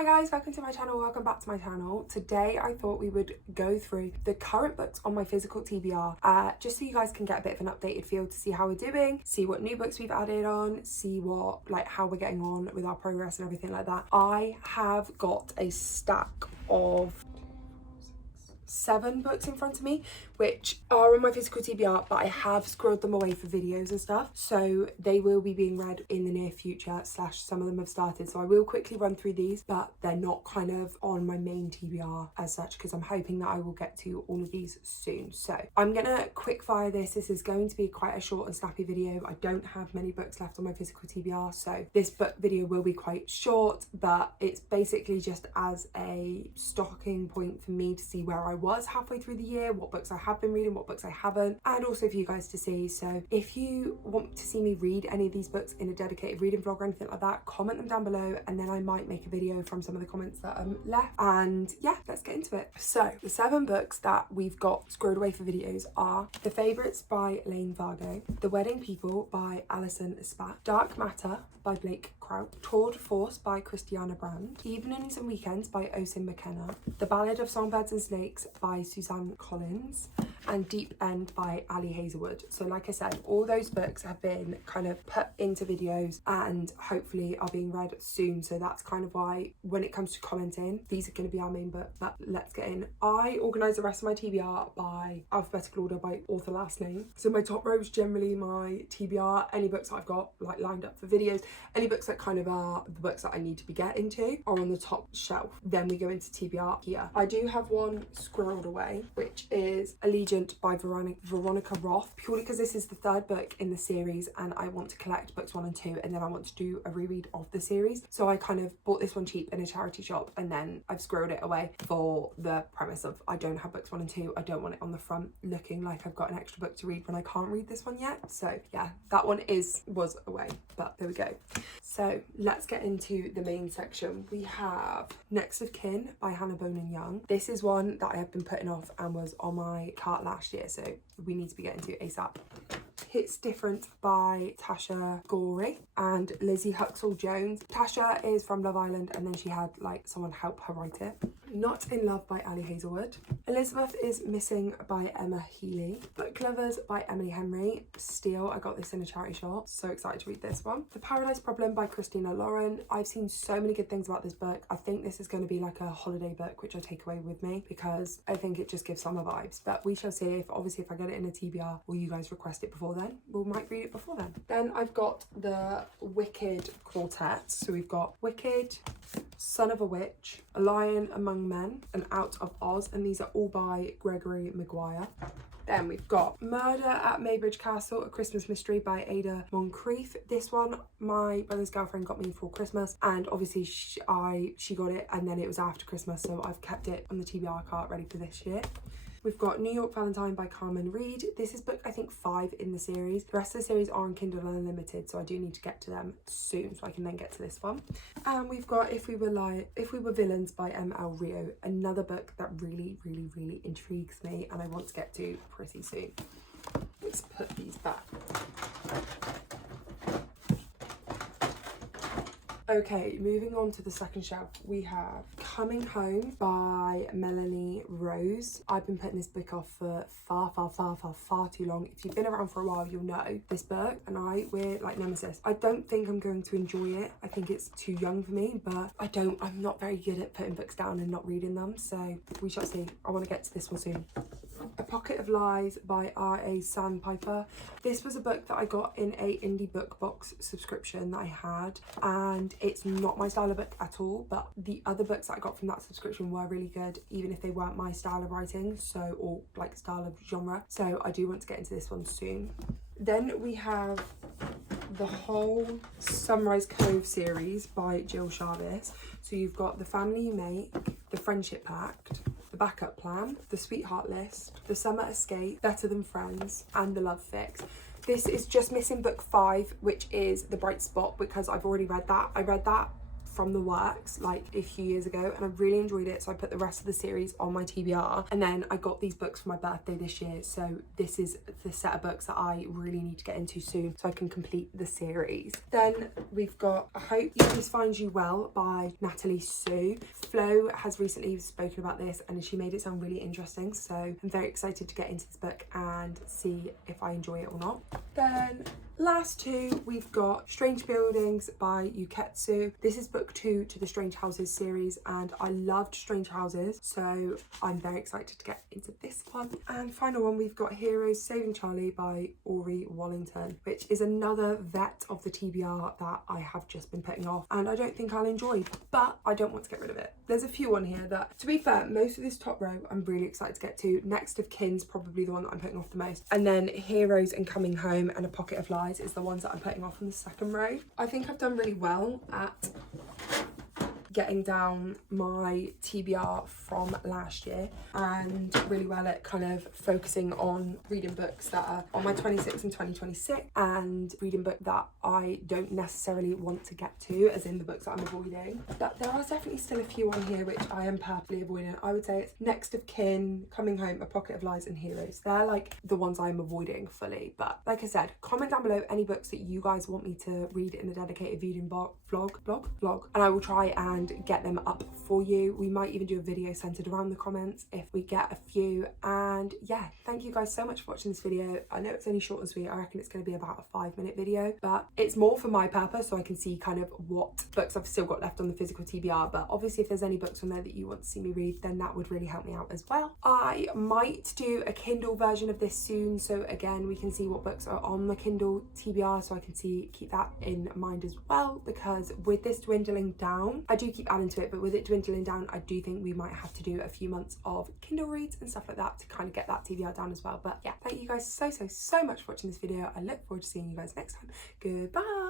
Hi guys, welcome to my channel, welcome back to my channel. Today I thought we would go through the current books on my physical TBR, just so you guys can get a bit of an updated feel to see how we're doing, see what new books we've added on, see what, how we're getting on with our progress and everything like that. I have got a stack of 7 books in front of me, which are on my physical TBR, but I have scrolled them away for videos and stuff, so they will be being read in the near future, slash some of them have started, so I will quickly run through these, but they're not kind of on my main TBR as such, because I'm hoping that I will get to all of these soon. So I'm gonna quick fire this. This is going to be quite a short and snappy video. I don't have many books left on my physical TBR, so this book video will be quite short, but it's basically just as a stocking point for me to see where I was halfway through the year, what books I have been reading, what books I haven't, and also for you guys to see. So if you want to see me read any of these books in a dedicated reading vlog or anything like that, comment them down below and then I might make a video from some of the comments that left. And yeah, let's get into it. So the 7 books that we've got scrolled away for videos are The Favourites by Lane Vargo, The Wedding People by Alison Spat, Dark Matter by Blake Kraut, Tour de Force by Christiana Brand, Evenings and Weekends by Osin McKenna, The Ballad of Songbirds and Snakes by Suzanne Collins, and Deep End by Ali Hazelwood. So like I said, all those books have been kind of put into videos and hopefully are being read soon, so that's kind of why when it comes to commenting, these are going to be our main book. But let's get in. I organise the rest of my TBR by alphabetical order by author last name, so my top row is generally my TBR, any books that I've got like lined up for videos, any books that kind of are the books that I need to be getting to are on the top shelf. Then we go into TBR here. I do have one squirreled away, which is Allegiant by Veronica Roth, purely because this is the 3rd book in the series and I want to collect books 1 and 2 and then I want to do a reread of the series. So I kind of bought this one cheap in a charity shop and then I've squirreled it away for the premise of I don't have books 1 and 2. I don't want it on the front looking like I've got an extra book to read when I can't read this one yet. So yeah, that one was away, but there we go. So let's get into the main section. We have Next of Kin by Hannah Bonin Young. This is one that I have been putting off and was on my cart last year, so we need to be getting to ASAP. It's Different by Tasha Gorey and Lizzie Huxell Jones. Tasha is from Love Island and then she had like someone help her write it. Not in Love by Ali Hazelwood. Elizabeth is Missing by Emma Healy. Book Lovers by Emily Henry. Steele, I got this in a charity shop. So excited to read this one. The Paradise Problem by Christina Lauren. I've seen so many good things about this book. I think this is going to be like a holiday book which I take away with me because I think it just gives summer vibes. But we shall see. If obviously if I get it in a TBR or you guys request it before then, we might read it before then. Then I've got the Wicked quartet. So we've got Wicked, Son of a Witch, A Lion Among Men, and Out of Oz, and these are all by Gregory Maguire. Then we've got Murder at Maybridge Castle, A Christmas Mystery by Ada Moncrief. This one my brother's girlfriend got me for Christmas and obviously she got it and then it was after Christmas, so I've kept it on the TBR cart ready for this year. We've got New York Valentine by Carmen Reed. This is book I think 5 in the series. The rest of the series are on Kindle Unlimited, so I do need to get to them soon so I can then get to this one. And we've got If We Were Villains by M.L. Rio, another book that really intrigues me and I want to get to pretty soon. Let's put these back. Okay, moving on to the second shelf, we have Coming Home by Melanie Rose. I've been putting this book off for far too long. If you've been around for a while, you'll know this book and we're like nemesis. I don't think I'm going to enjoy it. I think it's too young for me, but I'm not very good at putting books down and not reading them, so we shall see. I want to get to this one soon. A Pocket of Lies by R.A. Sandpiper. This was a book that I got in a indie book box subscription that I had, and it's not my style of book at all, but the other books that I got from that subscription were really good, even if they weren't my style of writing, so, or like style of genre, so I do want to get into this one soon. Then we have the whole Sunrise Cove series by Jill Sharvis. So you've got The Family You Make, The Friendship Pact, The Backup Plan, The Sweetheart List, The Summer Escape, Better Than Friends, and The Love Fix. This is just missing book 5, which is The Bright Spot, because I've already read that. I read that from the works like a few years ago, and I really enjoyed it, so I put the rest of the series on my TBR. And then I got these books for my birthday this year, so this is the set of books that I really need to get into soon so I can complete the series. Then we've got I Hope This Finds You Well by Natalie Sue. Flo has recently spoken about this and she made it sound really interesting, so I'm very excited to get into this book and see if I enjoy it or not. Then last two, we've got Strange Buildings by Yuketsu. This is book 2 to the Strange Houses series, and I loved Strange Houses, so I'm very excited to get into this one. And final one, we've got Heroes Saving Charlie by Ori Wallington, which is another vet of the TBR that I have just been putting off and I don't think I'll enjoy, but I don't want to get rid of it. There's a few on here that, to be fair, most of this top row I'm really excited to get to. Next of Kin's probably the one that I'm putting off the most, and then Heroes and Coming Home and A Pocket of Lies is the ones that I'm putting off on the second row. I think I've done really well at getting down my TBR from last year and really well at kind of focusing on reading books that are on my 26 and 2026 and reading books that I don't necessarily want to get to, as in the books that I'm avoiding. But there are definitely still a few on here which I am purposely avoiding. I would say it's Next of Kin, Coming Home, A Pocket of Lies and Heroes. They're like the ones I'm avoiding fully. But like I said, comment down below any books that you guys want me to read in a dedicated reading vlog, and I will try and get them up for you. We might even do a video centered around the comments if we get a few. And yeah, thank you guys so much for watching this video. I know it's only short and sweet. I reckon it's going to be about a 5-minute video, but it's more for my purpose so I can see kind of what books I've still got left on the physical TBR. But obviously if there's any books on there that you want to see me read, then that would really help me out as well. I might do a Kindle version of this soon, so again we can see what books are on the Kindle TBR, so I can keep that in mind as well, because with this dwindling down, I do keep adding to it, but with it dwindling down, I do think we might have to do a few months of Kindle reads and stuff like that to kind of get that TBR down as well. But yeah, thank you guys so much for watching this video. I look forward to seeing you guys next time. Goodbye.